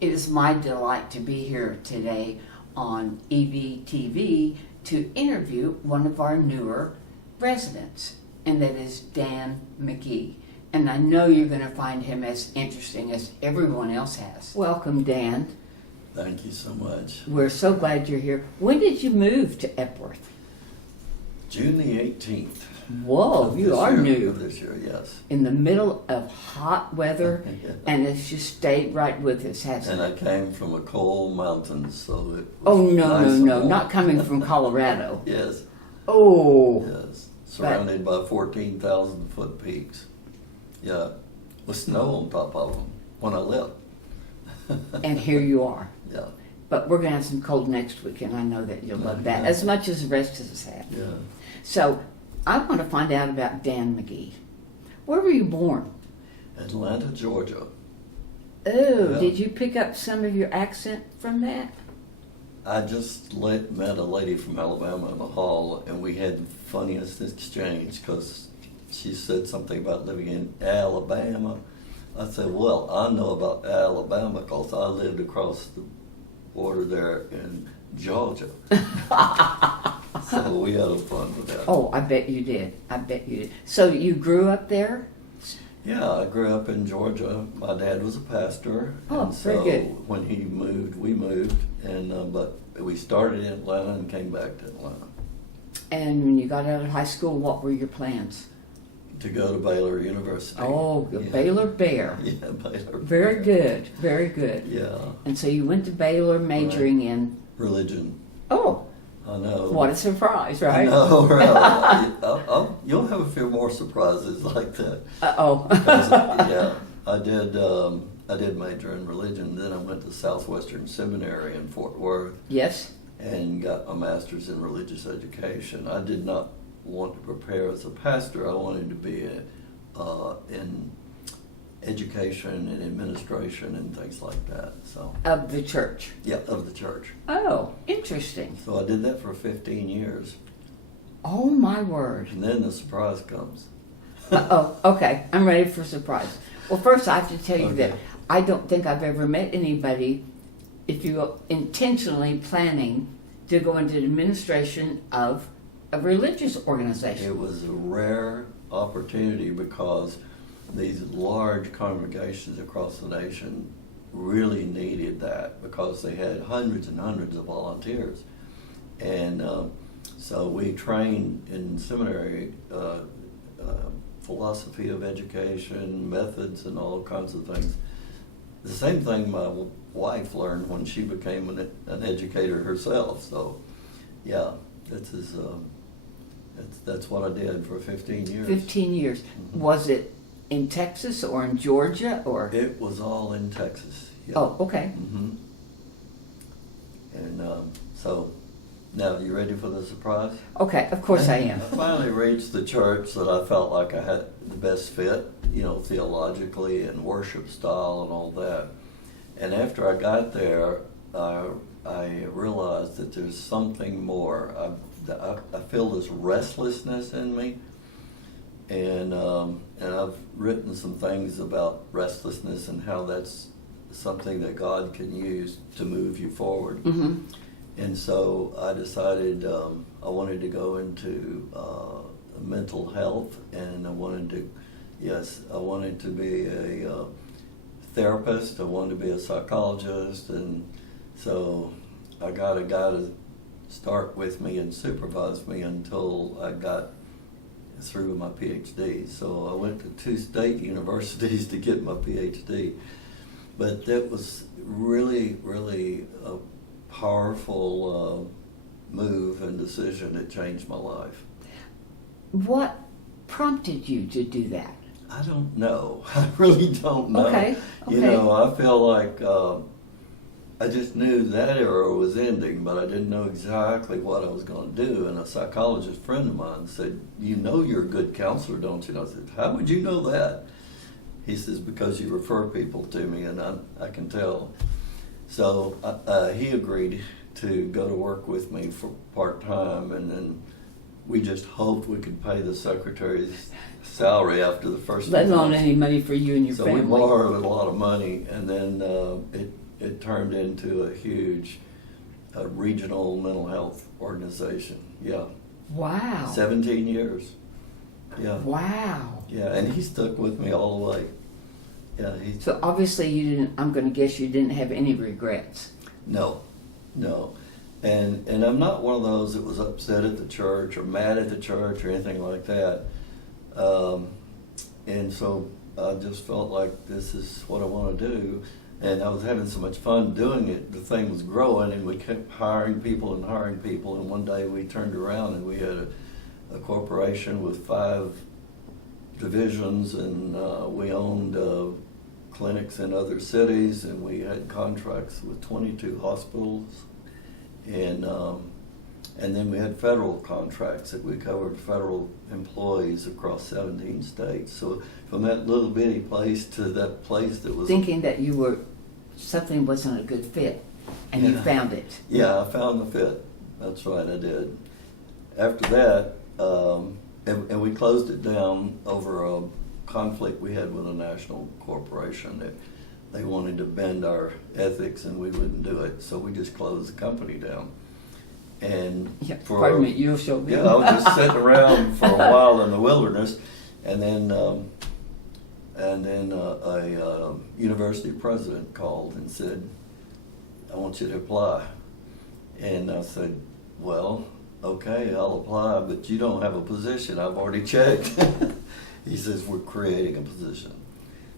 It is my delight to be here today on EVTV to interview one of our newer residents, and that is Dan McGee. And I know you're going to find him as interesting as everyone else has. Welcome, Dan. Thank you so much. We're so glad you're here. When did you move to Epworth? June the 18th. Whoa, you are new. This year, yes. In the middle of hot weather, Yeah. and it's just stayed right with us, hasn't And it? I came from a cold mountain, so it was Oh, no, nice and warm. not coming from Colorado. Yes, Oh, yes. Surrounded by 14,000 foot peaks. Yeah, with snow on top of them when I left. and here you are. Yeah, But we're going to have some cold next week, and I know that you'll love that Yeah. as much as the rest of us have. yeah. So, I want to find out about Dan McGee. Where were you born? Atlanta, Georgia. Oh, Yeah. did you pick up some of your accent from that? I just met a lady from Alabama in the hall, and we had the funniest exchange because she said something about living in Alabama. I said, well, I know about Alabama because I lived across the border there in Georgia. So we had fun with that. Oh, I bet you did. I bet you did. So you grew up there? Yeah, I grew up in Georgia. My dad was a pastor. Oh, and very so good. when he moved, we moved. And but we started in Atlanta and came back to Atlanta. And when you got out of high school, what were your plans? To go to Baylor University. Oh, the Yeah. Baylor Bear. Yeah, Baylor. Very good, very good. Yeah, And so you went to Baylor majoring in, religion. Oh, I know. what a surprise, I right? know, right? You'll have a few more surprises like that. Uh-oh. Yeah, I did major in religion. Then I went to Southwestern Seminary in Fort Worth Yes? and got my master's in religious education. I did not want to prepare as a pastor. I wanted to be in education and administration and things like that. So Of the church. yeah, of the church. Oh, interesting. So I did that for 15 years, Oh, my word. and then the surprise comes. Uh-oh, okay, I'm ready for a surprise. Well, first I have to tell you that Okay. I don't think I've ever met anybody, if you are intentionally planning to go into the administration of a religious organization. It was a rare opportunity because these large congregations across the nation really needed that because they had hundreds and hundreds of volunteers. And so we trained in seminary philosophy of education, methods, and all kinds of things. The same thing my wife learned when she became an educator herself. So, yeah, that's what I did for 15 years. 15 years. Mhm. Was it in Texas or in Georgia or? It was all in Texas. Yeah. Oh, okay. hmm And so, now you ready for the surprise? Okay, of course I am. I finally reached the church that I felt like I had the best fit, theologically and worship style and all that. And after I got there, I realized that there's something more. I feel this restlessness in me, and I've written some things about restlessness and how that's something that God can use to move you forward. Mm-hmm. And so I decided I wanted to go into mental health, and I wanted to be a therapist. I wanted to be a psychologist, and so I got a guy to start with me and supervise me until I got through my PhD. So I went to 2 state universities to get my PhD, but that was really, really a powerful move and decision that changed my life. What prompted you to do that? I don't know. I really don't know. Okay. I feel like I just knew that era was ending, but I didn't know exactly what I was going to do. And a psychologist friend of mine said, you're a good counselor, don't you? And I said, how would you know that? He says, because you refer people to me, and I can tell. So he agreed to go to work with me for part-time, and then we just hoped we could pay the secretary's salary after the first Let few alone months. any money for you and your So family. we borrowed a lot of money, and then it turned into a huge regional mental health organization. Yeah. Wow. 17 years. Yeah. Wow. Yeah, and he stuck with me all the way. Yeah. So obviously you didn't, I'm going to guess you didn't have any regrets. No. And I'm not one of those that was upset at the church or mad at the church or anything like that. And so I just felt like this is what I want to do. And I was having so much fun doing it. The thing was growing, and we kept hiring people. And one day we turned around and we had a corporation with 5 divisions, and we owned clinics in other cities, and we had contracts with 22 hospitals. And then we had federal contracts that we covered federal employees across 17 states. So from that little bitty place to that place that was... Thinking that something wasn't a good fit, and you found it. Yeah, I found the fit. That's right, I did. After that, and we closed it down over a conflict we had with a national corporation. They wanted to bend our ethics, and we wouldn't do it, so we just closed the company down. And pardon me, you'll show me. Yeah, I was just sitting around for a while in the wilderness, and then a university president called and said, "I want you to apply." And I said, "Well, okay, I'll apply, but you don't have a position. I've already checked." He says, "We're creating a position."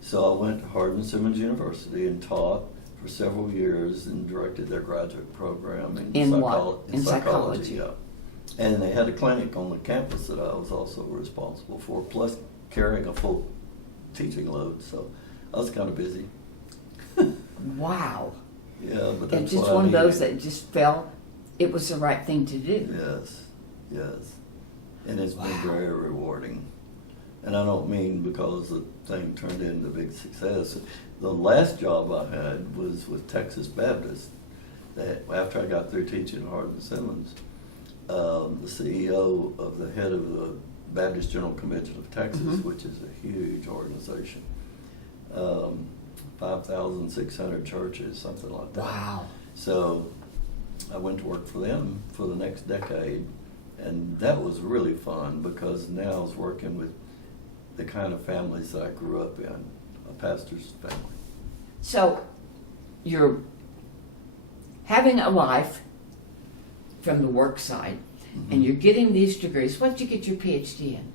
So I went to Hardin-Simmons University and taught for several years and directed their graduate program in psychology. Yeah. And they had a clinic on the campus that I was also responsible for, plus carrying a full teaching load. So I was kind of busy. Wow. Yeah, but that's and just what one I of those needed. that just felt it was the right thing to do. Yes. And it's been very rewarding. And I don't mean because the thing turned into a big success. The last job I had was with Texas Baptist. That after I got through teaching at Hardin-Simmons, the CEO of the head of the Baptist General Convention of Texas, which is a huge organization, 5,600 churches, something like that. Wow. So I went to work for them for the next decade, and that was really fun because now I was working with the kind of families that I grew up in, a pastor's family. So you're having a life from the work side, and you're getting these degrees. What did you get your PhD in?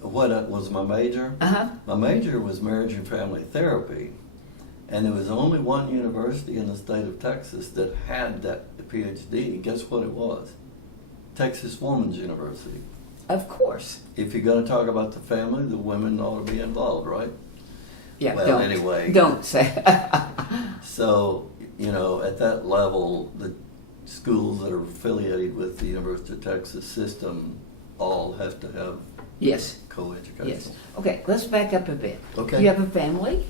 What was my major? My major was marriage and family therapy, and there was only one university in the state of Texas that had that PhD. Guess what it was? Texas Woman's University. Of course. If you're going to talk about the family, the women ought to be involved, right? Yeah, well, anyway. Don't say. So, at that level, the schools that are affiliated with the University of Texas system all have to have co-education. Yes. Okay, let's back up a bit. Okay. You have a family?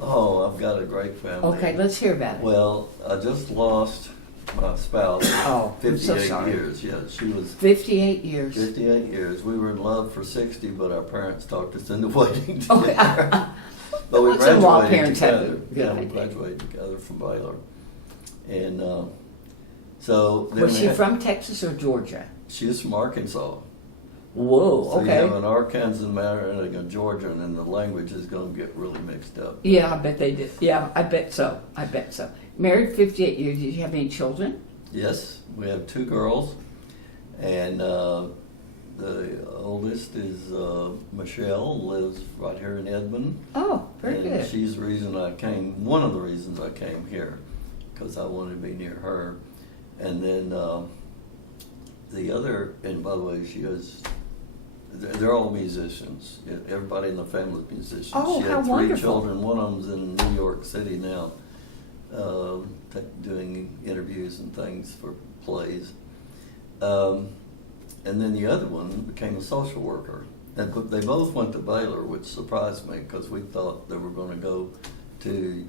Oh, I've got a great family. Okay, let's hear about it. Well, I just lost my spouse. Oh, 58 I'm so sorry. years. Yeah, she was 58 years. 58 years. We were in love for 60, but our parents talked us into waiting together. But we graduated together. We graduated together from Baylor. And so then was she from Texas or Georgia? She was from Arkansas. Whoa, so okay. You have an Arkansan and a Georgian, and the language is going to get really mixed up. Yeah, I bet they did. Yeah, I bet so. Married 58 years. Did you have any children? Yes, we have 2 girls, and the oldest is Michelle, lives right here in Edmond. Oh, very good. She's the reason one of the reasons I came here, because I wanted to be near her. And then the other, and by the way, they're all musicians. Everybody in the family is musicians. Oh, she how had 3 wonderful. children. One of them's in New York City now, doing interviews and things for plays. And then the other one became a social worker. And they both went to Baylor, which surprised me because we thought they were going to go to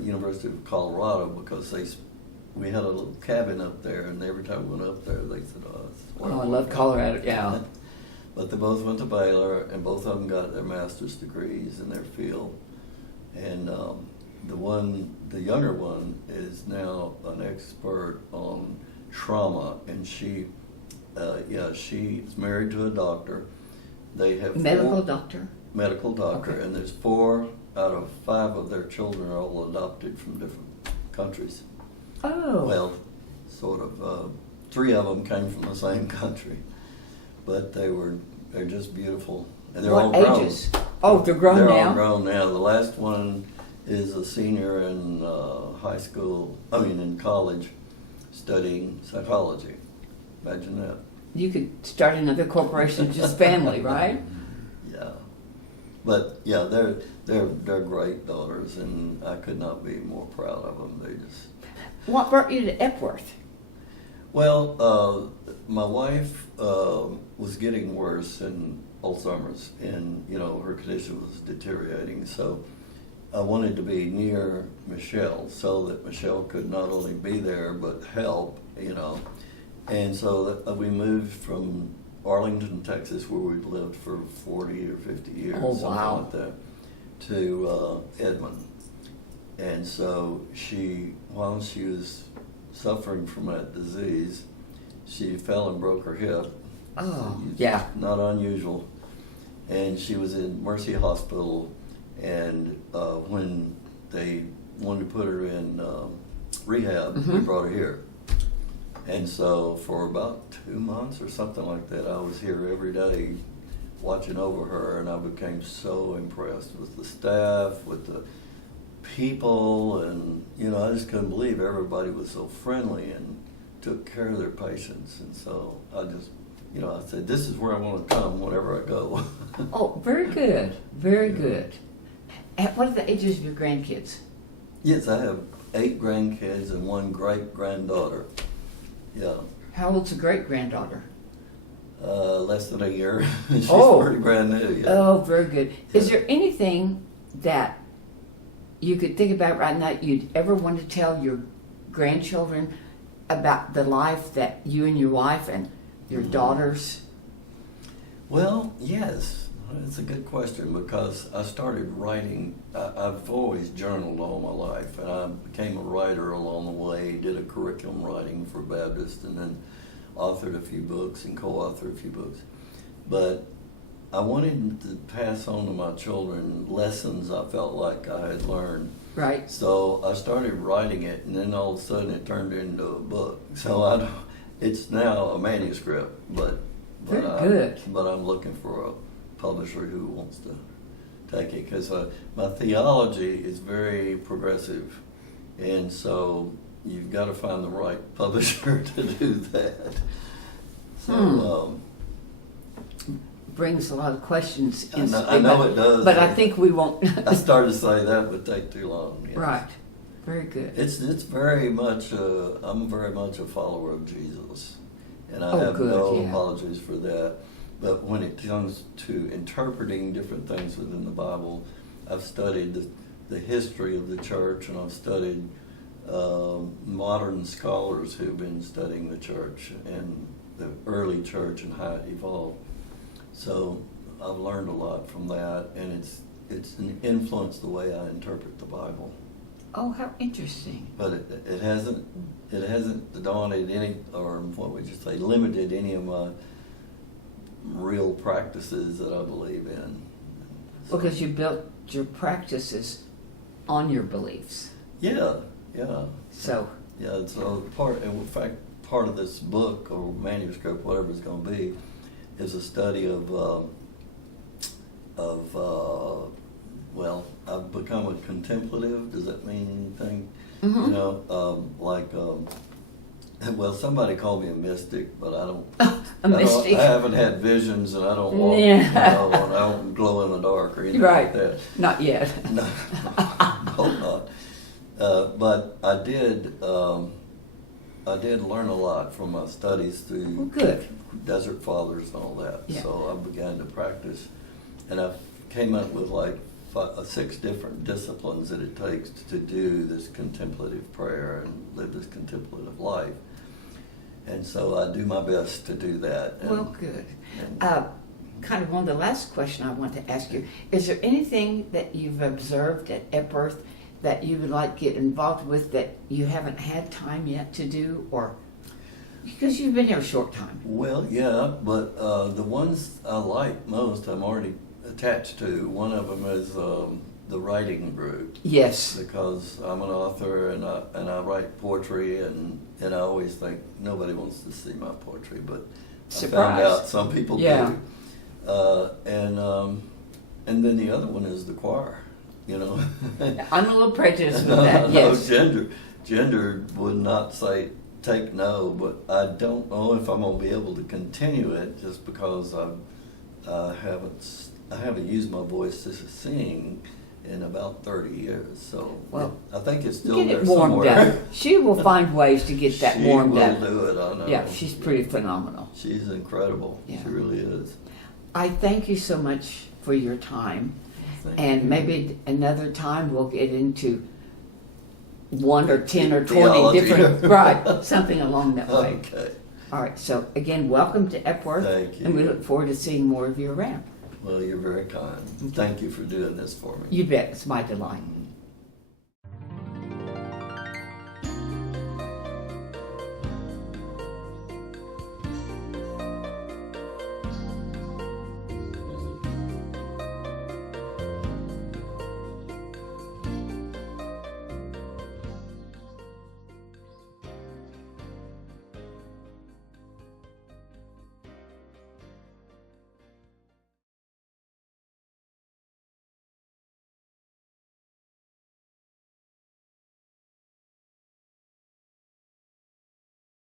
University of Colorado because we had a little cabin up there, and every time we went up there, they said, I love Colorado, yeah. But they both went to Baylor, and both of them got their master's degrees in their field. And the younger one is now an expert on trauma, and she's married to a doctor. They have Medical doctor? Medical doctor, Okay. and there's 4 out of 5 of their children are all adopted from different countries. Oh. Well, sort of. 3 of them came from the same country, but they're just beautiful, and they're all What grown. ages? Oh, they're grown They're now? all grown now. The last one is a senior in in college, studying psychology. Imagine that. You could start another corporation, just family, right? Yeah, but yeah, they're great daughters, and I could not be more proud of them. They just. What brought you to Epworth? Well, my wife was getting worse in Alzheimer's, and her condition was deteriorating. So I wanted to be near Michelle so that Michelle could not only be there but help. And so we moved from Arlington, Texas, where we'd lived for 40 or 50 years, Oh, something wow. like that, to Edmond. And so while she was suffering from that disease, she fell and broke her hip. Oh, yeah. Not unusual. And she was in Mercy Hospital, and when they wanted to put her in rehab, we brought her here. And so for about 2 months or something like that, I was here every day watching over her, and I became so impressed with the staff, with the people, and I just couldn't believe everybody was so friendly and took care of their patients. And so I just, I said, this is where I want to come whenever I go. Oh, very good. Very good. What are the ages of your grandkids? Yes, I have 8 grandkids and 1 great-granddaughter. Yeah. How old's the great-granddaughter? Less than a year. She's Oh. pretty brand new. Yeah. Oh, very good. Yeah. Is there anything that you could think about right now you'd ever want to tell your grandchildren about the life that you and your wife and your daughters? Well, yes. It's a good question, because I started writing. I've always journaled all my life, and I became a writer along the way, did a curriculum writing for Baptist, and then authored a few books and co-authored a few books. But I wanted to pass on to my children lessons I felt like I had learned. Right. So I started writing it, and then all of a sudden it turned into a book. So it's now a manuscript, but Very good. But I'm looking for a publisher who wants to take it, because my theology is very progressive, and so you've got to find the right publisher to do that. So. Brings a lot of questions. I know it does. But I think we won't. I started to say that would take too long. Yes. Right. Very good. It's very much. I'm very much a follower of Jesus, and I Oh, have good, no yeah. apologies for that. But when it comes to interpreting different things within the Bible, I've studied the history of the church, and I've studied modern scholars who've been studying the church and the early church and how it evolved. So I've learned a lot from that, and it's influenced the way I interpret the Bible. Oh, how interesting. But it hasn't daunted any, or what would you say, limited any of my real practices that I believe in. So, Because you built your practices on your beliefs. yeah. So. Yeah, so in fact, part of this book or manuscript, whatever it's going to be, is a study of well, I've become a contemplative. Does that mean anything? Mm-hmm. Well, somebody called me a mystic, but I don't. A mystic. I haven't had visions, and I don't walk. Yeah. And I don't glow in the dark or anything Right. like that. Not yet. No, hope not. But I did learn a lot from my studies through Well, good. Desert Fathers and all that. Yeah. So I began to practice, and I came up with like 6 different disciplines that it takes to do this contemplative prayer and live this contemplative life. And so I do my best to do that. And, Well, good. and- Kind of one of the last question I want to ask you. Is there anything that you've observed at Epworth that you would like to get involved with that you haven't had time yet to do, or because you've been here a short time? Well, yeah, but the ones I like most, I'm already attached to. One of them is the writing group. Yes. Because I'm an author and I write poetry, and I always think nobody wants to see my poetry, but I found out some people Yeah. do. And then the other one is the choir. You know, I'm a little prejudiced with that. No, Yes. gender would not say take no, but I don't know if I'm gonna be able to continue it just because I haven't used my voice to sing in about 30 years. So Well, I think it's still Get there it warmed somewhere. up. She will find ways to get that warmed up. She will do it. I know. Yeah, she's pretty phenomenal. She's incredible. Yeah. She really is. I thank you so much for your time. Thank And you. maybe another time we'll get into 1 or 10 or 20 Theology. different, right, something along that way. Okay. All right, so again, welcome to Epworth. Thank you. And we look forward to seeing more of you around. Well, you're very kind. Thank you for doing this for me. You bet, it's my delight.